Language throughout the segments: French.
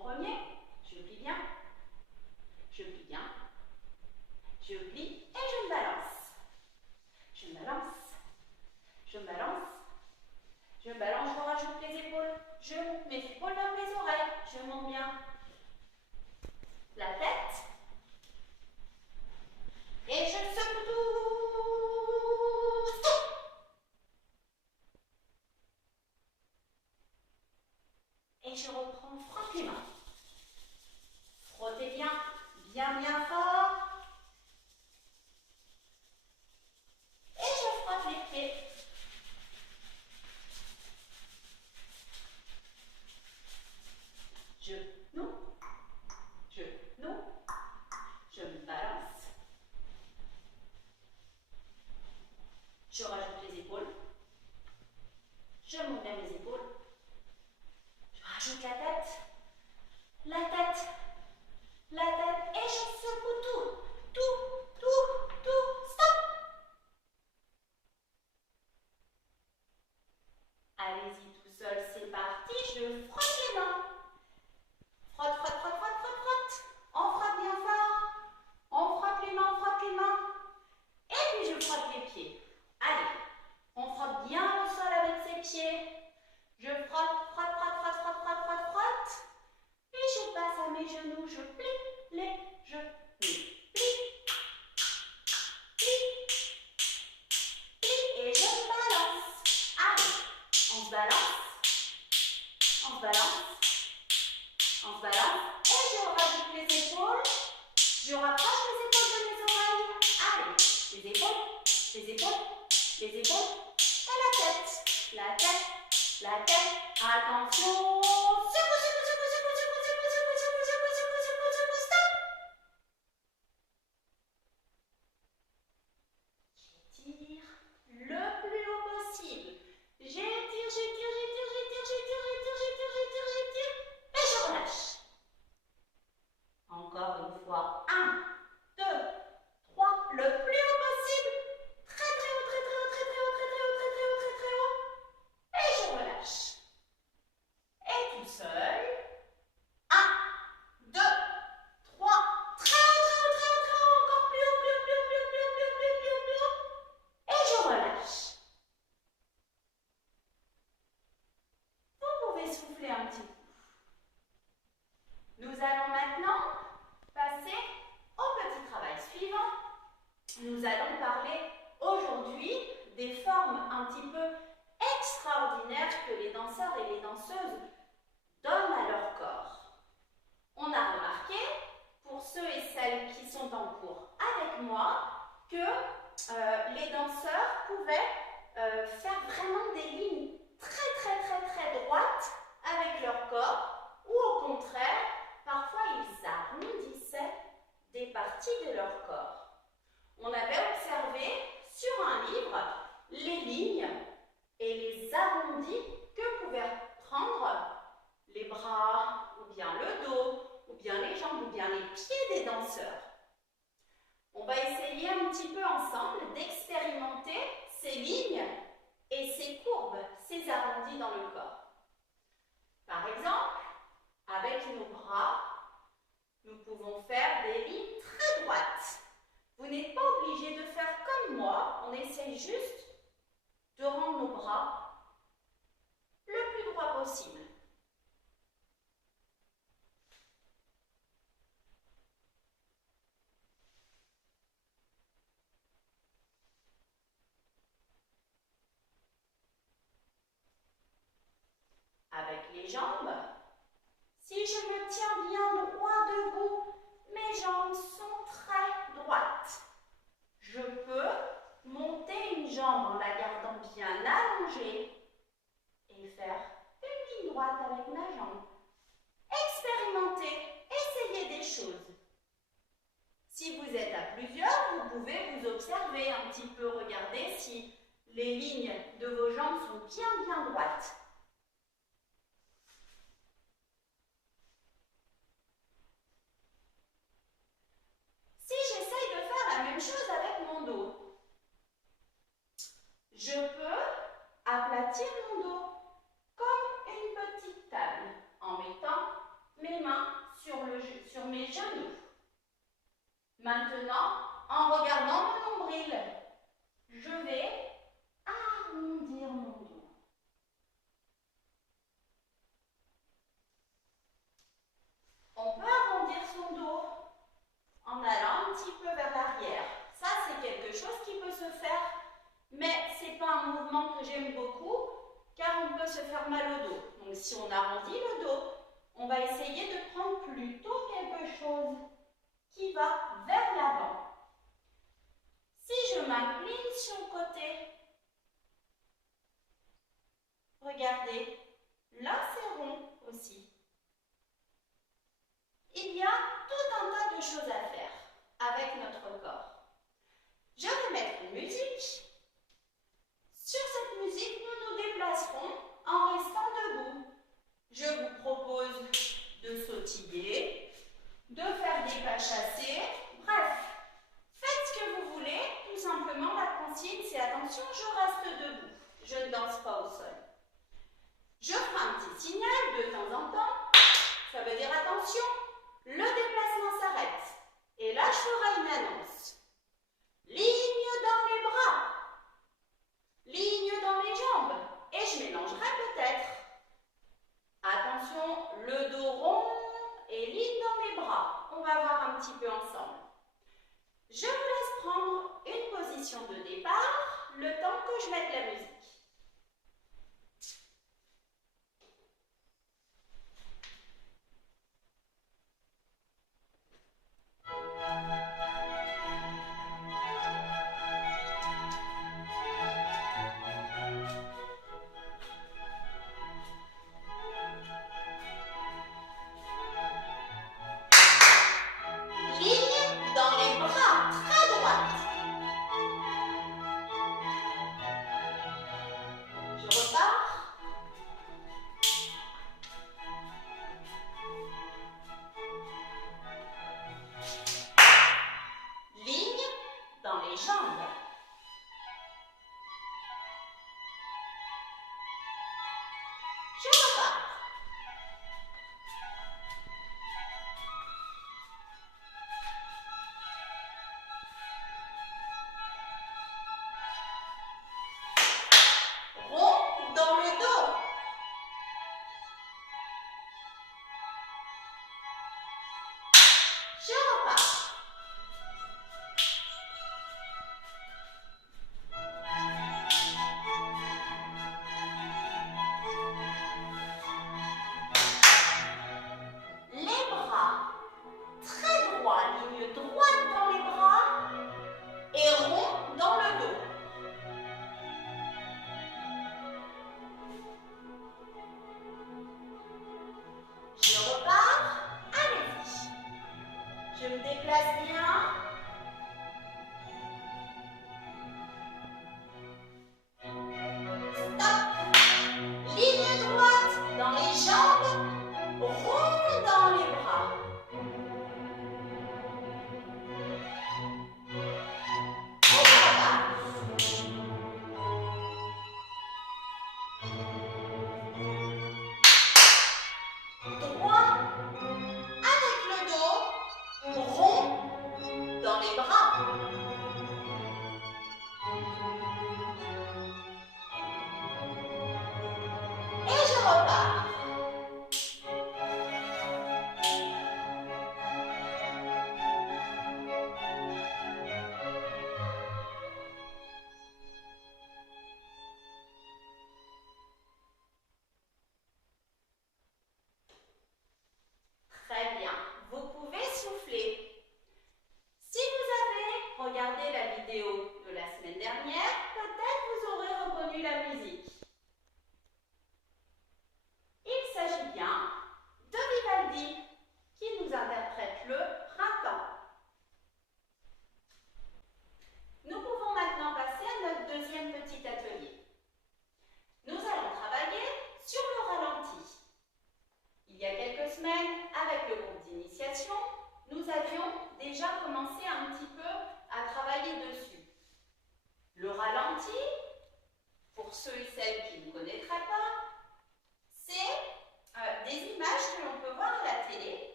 premier, je plie bien, je plie bien, je plie et je me balance. Je me balance, je me balance, je me balance, je rajoute les épaules, je monte mes épaules vers mes oreilles, je monte bien la tête et je secoue tout. Stop. Et je reprends, frotte les mains. Frottez bien, bien, bien fort. Et je frotte les pieds. Genou, genou, je me balance. Je rajoute les épaules. Je monte bien mes épaules. Je rajoute la tête. La tête. La tête. Et je secoue tout. Tout, tout, tout. Stop. Allez-y tout seul, c'est parti. Je frotte les mains. Frotte, frotte, frotte, frotte, frotte, frotte. On frotte bien fort. On frotte les mains, on frotte les mains. Et puis je frotte les pieds. Allez, on frotte bien au sol avec ses pieds. Je frotte, frotte, frotte, frotte, frotte, frotte, frotte, frotte. Puis je passe à mes genoux, je plie les genoux. Plie, plie, plie et je me balance. Allez, on se balance, on se balance, on se balance. Et je rajoute les épaules. Je rapproche les épaules de mes oreilles. Allez, les épaules, les épaules, les épaules. Et la tête, la tête, la tête. Attention. Secoue, secoue, secoue, secoue, secoue, secoue, secoue, secoue, secoue, secoue, secoue, secoue, stop. J'étire le plus haut possible. J'étire, j'étire, j'étire, j'étire, j'étire, j'étire, j'étire, j'étire, j'étire. Et je relâche. Encore une fois. 1, 2, 3. Le plus haut possible. Très, très haut, très, très haut, très, très haut, très, très haut, très, très haut, très, très haut. Et je relâche. Et tout seul. 1, 2, 3. Très haut, très haut, très haut, très haut. Encore plus haut, plus haut, plus haut, plus haut, plus haut, plus haut, plus haut, plus haut, plus haut. Et je relâche. Vous pouvez souffler un petit coup. Nous allons maintenant passer au petit travail suivant. Nous allons parler aujourd'hui des formes un petit peu extraordinaires que les danseurs et les danseuses donnent à leur corps. On a remarqué, pour ceux et celles qui sont en cours avec moi, que les danseurs pouvaient faire vraiment des lignes très très très très droites avec leur corps, ou au contraire, parfois ils arrondissaient des parties de leur corps. On avait observé sur un livre les lignes et les arrondis que pouvaient prendre les bras, ou bien le dos, ou bien les jambes, ou bien les pieds des danseurs. On va essayer un petit peu ensemble d'expérimenter ces lignes et ces courbes, ces arrondis dans le corps. Par exemple, avec nos bras, nous pouvons faire des lignes très droites. Vous n'êtes pas obligé de faire comme moi, on essaie juste de rendre nos bras le plus droit possible. Avec les jambes, si je me tiens bien droit debout, mes jambes sont très droites. Je peux monter une jambe en la gardant bien allongée et faire une ligne droite avec ma jambe. Expérimentez, essayez des choses. Si vous êtes à plusieurs, vous pouvez vous observer un petit peu, regarder si les lignes de vos jambes sont bien droites. Si j'essaye de faire la même chose avec mon dos, je peux aplatir mon dos comme une petite table en mettant mes mains nombril. Je vais arrondir mon dos. On peut arrondir son dos en allant un petit peu vers l'arrière. Ça, c'est quelque chose qui peut se faire, mais ce n'est pas un mouvement que j'aime beaucoup, car on peut se faire mal au dos. Donc, si on arrondit le dos, on va essayer de prendre plutôt quelque chose qui va vers l'avant. Si je m'incline sur le côté, regardez, là c'est rond aussi. Il y a tout un tas de choses à faire avec notre corps. Je vais mettre une musique. Sur cette musique, nous nous déplacerons en restant debout. Je vous propose de sautiller, de faire des pas chassés, bref, faites ce que vous voulez, tout simplement la consigne c'est attention, je reste debout, je ne danse pas au sol. Je ferai un petit signal de temps en temps, ça veut dire attention, le déplacement s'arrête. Et là, je ferai une annonce. Ligne dans les bras, ligne dans les jambes, et je mélangerai peut-être. Attention, le dos rond et ligne dans les bras. On va voir un petit peu ensemble. Je vous laisse prendre une position de départ, le temps que je mette la musique.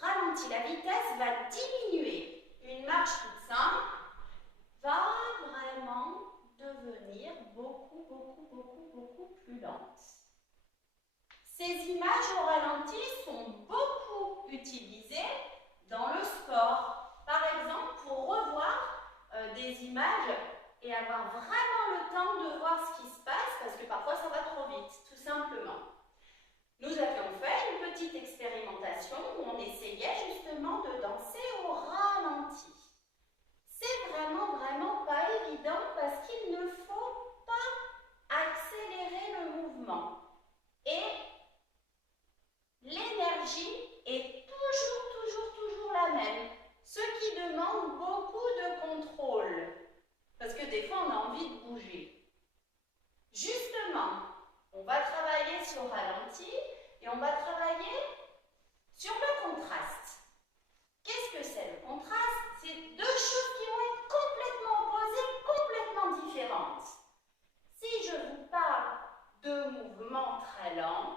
ralenti, la vitesse va diminuer. Une marche toute simple va vraiment devenir beaucoup plus lente. Ces images au ralenti sont beaucoup utilisées dans le sport. Par exemple, pour revoir des images et avoir vraiment le temps de voir ce qui se passe, parce que parfois ça va trop vite, tout simplement. Nous avions fait une petite expérimentation où on essayait justement de danser au ralenti. C'est vraiment pas évident parce qu'il ne faut pas accélérer le mouvement. Et l'énergie est toujours la même, ce qui demande beaucoup de contrôle, parce que des fois on a envie de bouger. Justement, on va travailler sur ralenti et on va travailler sur le contraste. Qu'est-ce que c'est le contraste? C'est deux choses qui vont être complètement opposées, complètement différentes. Si je vous parle de mouvements très lents,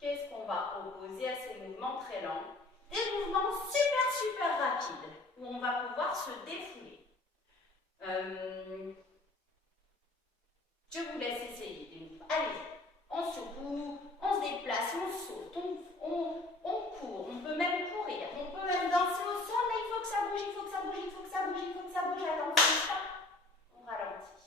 qu'est-ce qu'on va opposer à ces mouvements très lents? Des mouvements super rapides, où on va pouvoir se défouler. Je vous laisse essayer des mouvements. Allez, on secoue, on se déplace, on saute, on court, on peut même courir, on peut même danser au sol, mais il faut que ça bouge, il faut que ça bouge, il faut que ça bouge, il faut que ça bouge. Attention, on ralentit.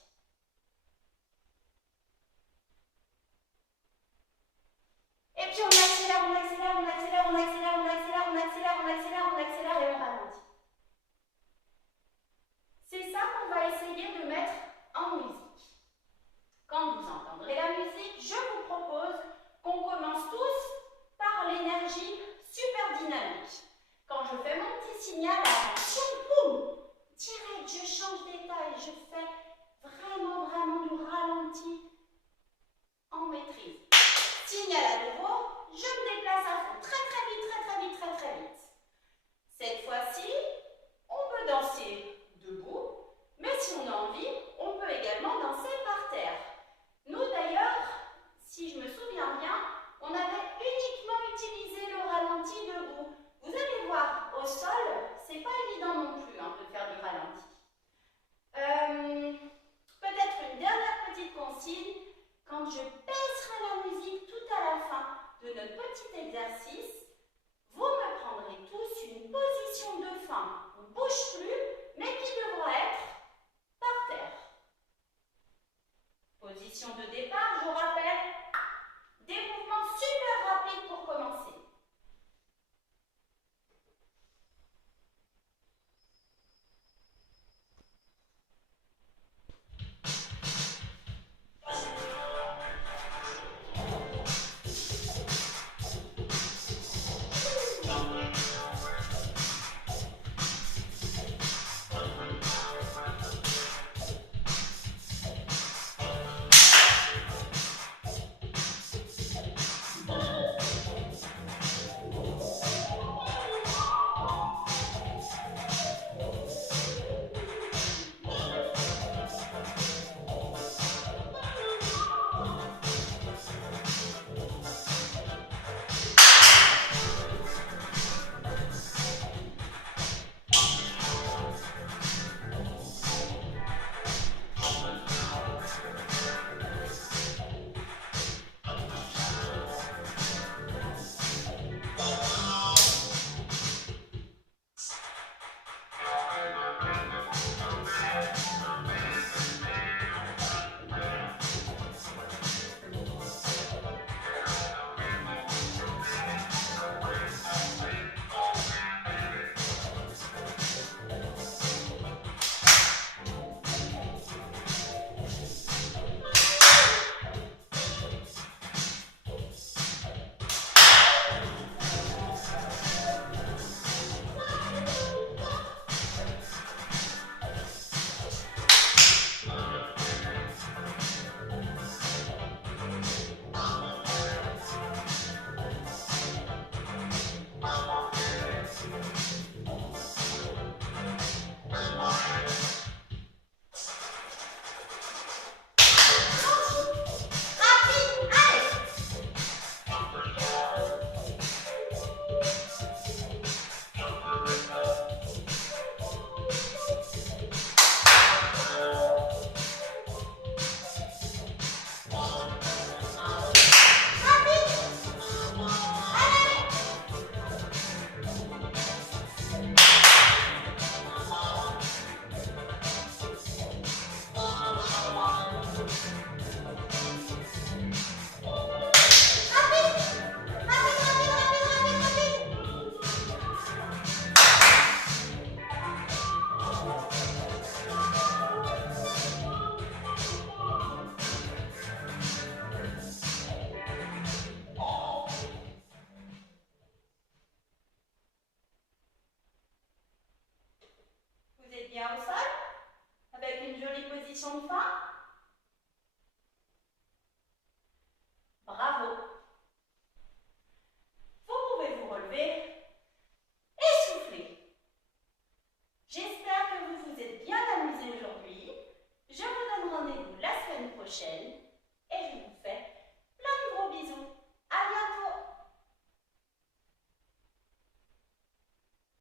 Et puis on accélère, on accélère, on accélère, on accélère, on accélère, on accélère, on accélère, on accélère et on ralentit. C'est ça qu'on va essayer de mettre en musique. Quand vous entendrez la musique, je vous propose qu'on commence tous par l'énergie super dynamique. Quand je fais mon petit signal, attention, boum, direct, je change d'état et je fais vraiment du ralenti en maîtrise. Signal à nouveau, je me déplace à fond, très vite. Cette fois-ci, on peut danser debout, mais si on a envie, on peut également danser par terre. Nous d'ailleurs, si je me souviens bien, on avait uniquement utilisé le ralenti debout. Vous allez voir, au sol, c'est pas évident non plus de faire du ralenti. Peut-être une dernière petite consigne, quand je baisserai la musique tout à la fin de notre petit exercice, vous me prendrez tous une position de fin. On ne bouge plus, mais qui devra être par terre. Position de départ, je vous rappelle, des mouvements super rapides pour commencer. bien au sol, avec une jolie position de fin. Bravo. Vous pouvez vous relever et souffler. J'espère que vous vous êtes bien amusés aujourd'hui. Je vous donne rendez-vous la semaine prochaine